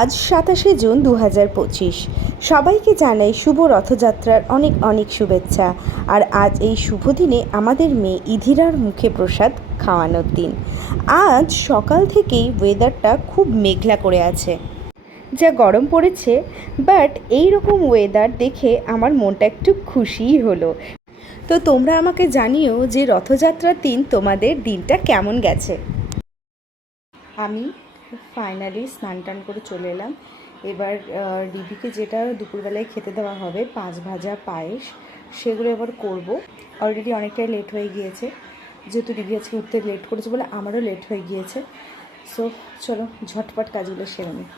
আজ ২৭শে জুন ২০২৫। সবাইকে জানাই শুভ রথযাত্রার অনেক অনেক শুভেচ্ছা। আর আজ এই শুভ দিনে আমাদের মেয়ে ইধিরার মুখে প্রসাদ খাওয়ানোর দিন। আজ সকাল থেকেই ওয়েদারটা খুব মেঘলা করে আছে, যা গরম পড়েছে, বাট এই রকম ওয়েদার দেখে আমার মনটা একটু খুশিই হলো। তো তোমরা আমাকে জানিও যে রথযাত্রার দিন তোমাদের দিনটা কেমন গেছে। আমি ফাইনালি স্নান টান করে চলে এলাম। এবার রিভিকে যেটা দুপুরবেলায় খেতে দেওয়া হবে, 5 ভাজা পায়েস, সেগুলো এবার করব। অলরেডি অনেকটাই লেট হয়ে গিয়েছে, যেহেতু রিভি আজকে উঠতে লেট করেছে বলে আমারও লেট হয়ে গিয়েছে। সো চলো ঝটপট কাজগুলো সেরে নিই।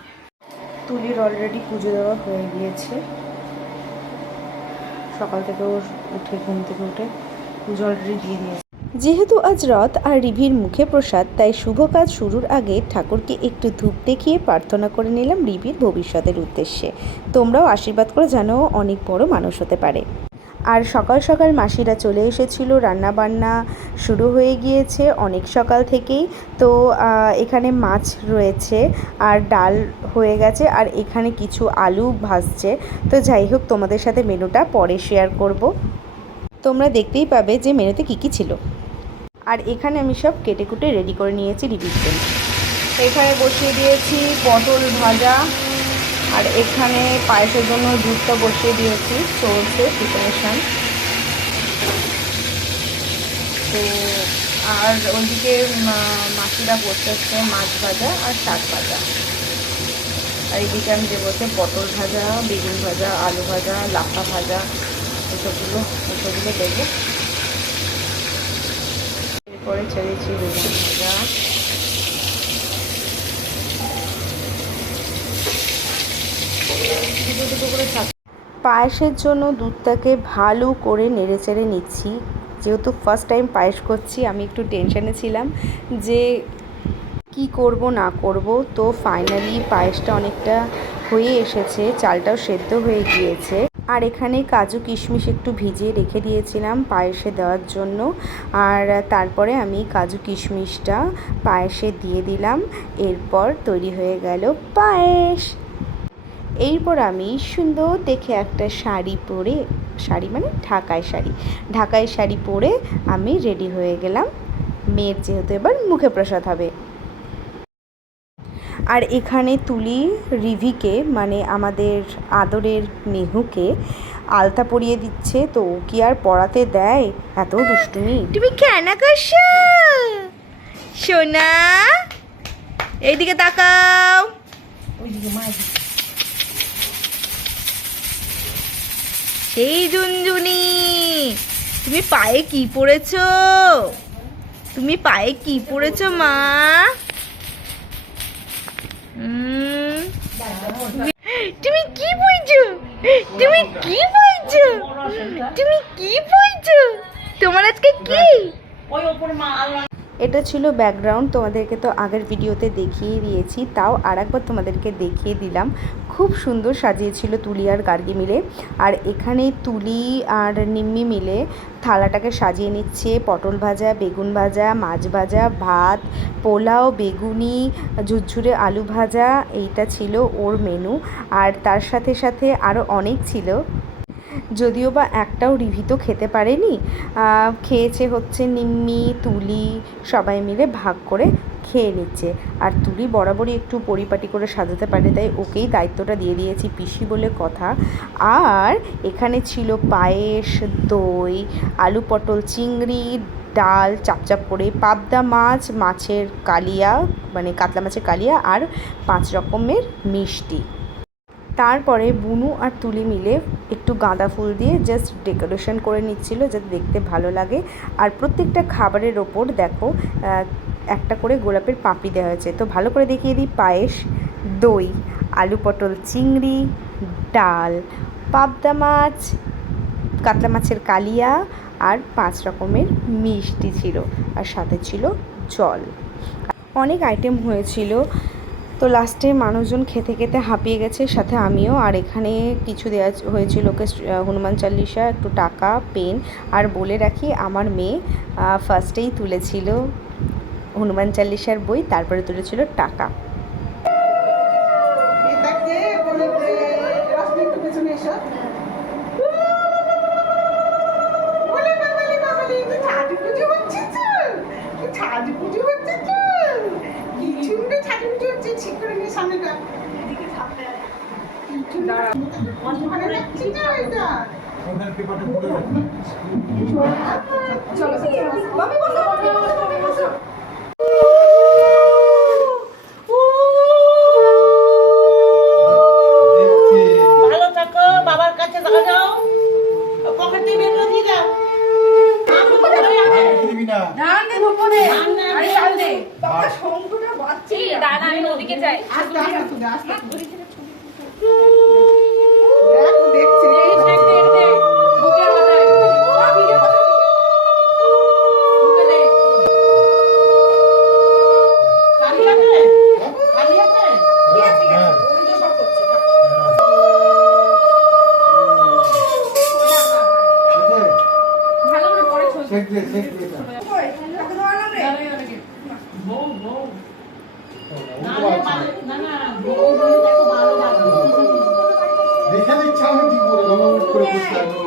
তুলির অলরেডি পুজো দেওয়া হয়ে গিয়েছে, সকাল থেকে ওর ঘুম থেকে উঠে পুজো অলরেডি দিয়ে দিয়েছে। যেহেতু আজ রথ আর রিভির মুখে প্রসাদ, তাই শুভ কাজ শুরুর আগে ঠাকুরকে একটু ধূপ দেখিয়ে প্রার্থনা করে নিলাম রিভির ভবিষ্যতের উদ্দেশ্যে। তোমরাও আশীর্বাদ করে জানো অনেক বড় মানুষ হতে পারে। আর সকাল সকাল মাসিরা চলে এসেছিল, রান্না বান্না শুরু হয়ে গিয়েছে অনেক সকাল থেকেই। তো এখানে মাছ রয়েছে আর ডাল হয়ে গেছে, আর এখানে কিছু আলু ভাজছে। তো যাই হোক, তোমাদের সাথে মেনুটা পরে শেয়ার করব, তোমরা দেখতেই পাবে যে মেনুতে কী কী ছিল। আর এখানে আমি সব কেটে কুটে রেডি করে নিয়েছি রিভির জন্য। এখানে বসিয়ে দিয়েছি পটল ভাজা, আর এখানে পায়েসের জন্য দুধটা বসিয়ে দিয়েছি, চলছে প্রিপারেশান। তো আর ওইদিকে মাসিরা বসেছে মাছ ভাজা আর শাক ভাজা, আর এদিকে আমি দেবো হচ্ছে পটল ভাজা, বেগুন ভাজা, আলু ভাজা, লাফা ভাজা, এসবগুলো দেবো। এরপরে ছেড়েছি বেগুন ভাজা, দুটো করে পায়েসের জন্য দুধটাকে ভালো করে নেড়ে চেড়ে নিচ্ছি। যেহেতু ফার্স্ট টাইম পায়েস করছি, আমি একটু টেনশানে ছিলাম যে কি করব না করব। তো ফাইনালি পায়েসটা অনেকটা হয়ে এসেছে, চালটাও সেদ্ধ হয়ে গিয়েছে। আর এখানে কাজু কিশমিশ একটু ভিজিয়ে রেখে দিয়েছিলাম পায়েসে দেওয়ার জন্য, আর তারপরে আমি কাজু কিশমিশটা পায়েসে দিয়ে দিলাম। এরপর তৈরি হয়ে গেল পায়েস। এরপর আমি সুন্দর দেখে একটা শাড়ি পরে, শাড়ি মানে ঢাকাই শাড়ি পরে আমি রেডি হয়ে গেলাম। মেয়ের যেহেতু এবার মুখে প্রসাদ হবে। আর এখানে তুলি রিভিকে, মানে আমাদের আদরের মেহুকে আলতা পরিয়ে দিচ্ছে। তো ও কি আর পড়াতে দেয়, এত দুষ্টুমি। তুমি কেন করছো সোনা? এইদিকে তাকাও। ওইদিকে মায়ের সেই ঝুনঝুনি, তুমি পায়ে কি পরেছো? মা? তুমি কি বলছো? তোমার আজকে কি? এটা ছিল ব্যাকগ্রাউন্ড, তোমাদেরকে তো আগের ভিডিওতে দেখিয়ে দিয়েছি, তাও আরেকবার তোমাদেরকে দেখিয়ে দিলাম। খুব সুন্দর সাজিয়েছিল তুলি আর গার্গী মিলে। আর এখানে তুলি আর নিম্মি মিলে থালাটাকে সাজিয়ে নিচ্ছে। পটল ভাজা, বেগুন ভাজা, মাছ ভাজা, ভাত, পোলাও, বেগুনি, ঝুরঝুরে আলু ভাজা, এইটা ছিল ওর মেনু। আর তার সাথে সাথে আরও অনেক ছিল, যদিও বা একটাও রিভি তো খেতে পারেনি। খেয়েছে হচ্ছে নিম্মি, তুলি, সবাই মিলে ভাগ করে খেয়ে নিচ্ছে। আর তুলি বরাবরই একটু পরিপাটি করে সাজাতে পারে, তাই ওকেই দায়িত্বটা দিয়ে দিয়েছি, পিসি বলে কথা। আর এখানে ছিল পায়েস, দই, আলু পটল চিংড়ি, ডাল চাপচাপ করে, পাবদা মাছ, মাছের কালিয়া মানে কাতলা মাছের কালিয়া, আর 5 রকমের মিষ্টি। তারপরে বুনু আর তুলি মিলে একটু গাঁদা ফুল দিয়ে জাস্ট ডেকোরেশন করে নিচ্ছিল, যাতে দেখতে ভালো লাগে। আর প্রত্যেকটা খাবারের ওপর দেখো একটা করে গোলাপের পাপড়ি দেওয়া হয়েছে। তো ভালো করে দেখিয়ে দিই, পায়েস, দই, আলু পটল চিংড়ি, ডাল, পাবদা মাছ, কাতলা মাছের কালিয়া, আর 5 রকমের মিষ্টি ছিল, আর সাথে ছিল জল। অনেক আইটেম হয়েছিল। তো লাস্টে মানুষজন খেতে খেতে হাঁপিয়ে গেছে, সাথে আমিও। আর এখানে কিছু দেওয়া হয়েছিল ওকে হনুমান চালিসা, একটু টাকা, পেন। আর বলে রাখি, আমার মেয়ে ফার্স্টেই তুলেছিল হনুমান চালিসার বই, তারপরে তুলেছিল টাকা। ভালো থাকো, বাবার কাছে যাও, পকেটে বের করে দিয়ে দাও। দেখে দিচ্ছি আমি কি করে বাবা উঠ করে বসে থাকো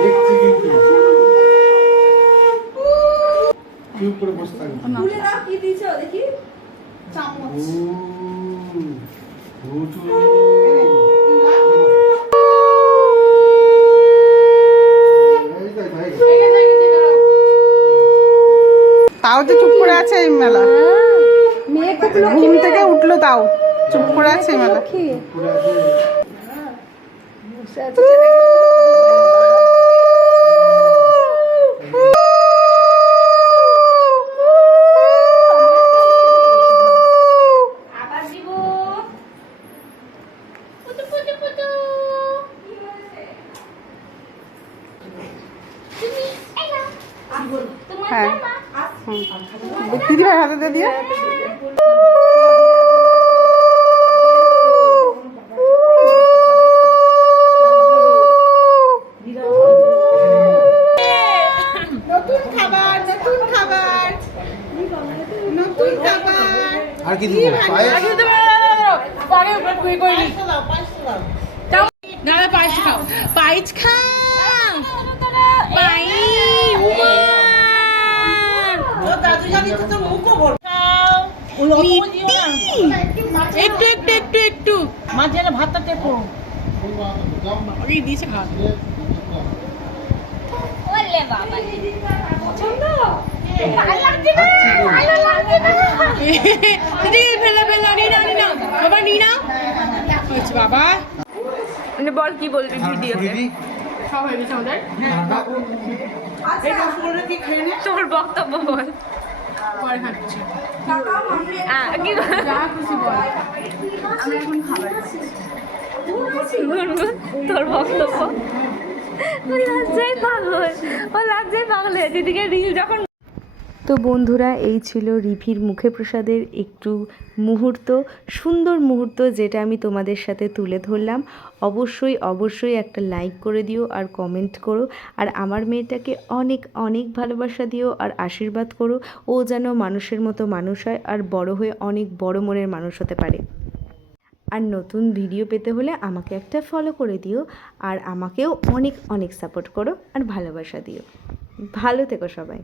দেখছি কিন্তু চুপ করে বসে থাকো খুলে দাও কি দিছো দেখি চামচ তাও যে চুপ করে আছে এই মেলা ঘুম থেকে উঠলো তাও চুপ করে আছে এই মেলা হ্যাঁ দিদিভাই হাতে দিয়ে দিয়ে আর কি দিব পায়েস খাও দাদু জানি তো মুখও ভর একটু একটু একটু একটু মাঝে ভাতটা টেপো। দিয়েছে খাওয়া বাবা বল কি বলবি ভিডিওতে সব হয়ে গেছে আমাদের তোর বক্তব্য বল পরে খাচ্ছি কি যা খুশি বল আমরা এখন খাবার গুনগুন তোর বক্তব্য ও লজ্জায় পাগল দিদিকে রিল যখন তো বন্ধুরা এই ছিল রিভির মুখে প্রসাদের একটু মুহূর্ত, সুন্দর মুহূর্ত যেটা আমি তোমাদের সাথে তুলে ধরলাম। অবশ্যই অবশ্যই একটা লাইক করে দিও আর কমেন্ট করো, আর আমার মেয়েটাকে অনেক অনেক ভালোবাসা দিও আর আশীর্বাদ করো ও যেন মানুষের মতো মানুষ হয় আর বড় হয়ে অনেক বড় মনের মানুষ হতে পারে। আর নতুন ভিডিও পেতে হলে আমাকে একটা ফলো করে দিও আর আমাকেও অনেক অনেক সাপোর্ট করো আর ভালোবাসা দিও। ভালো থেকো সবাই।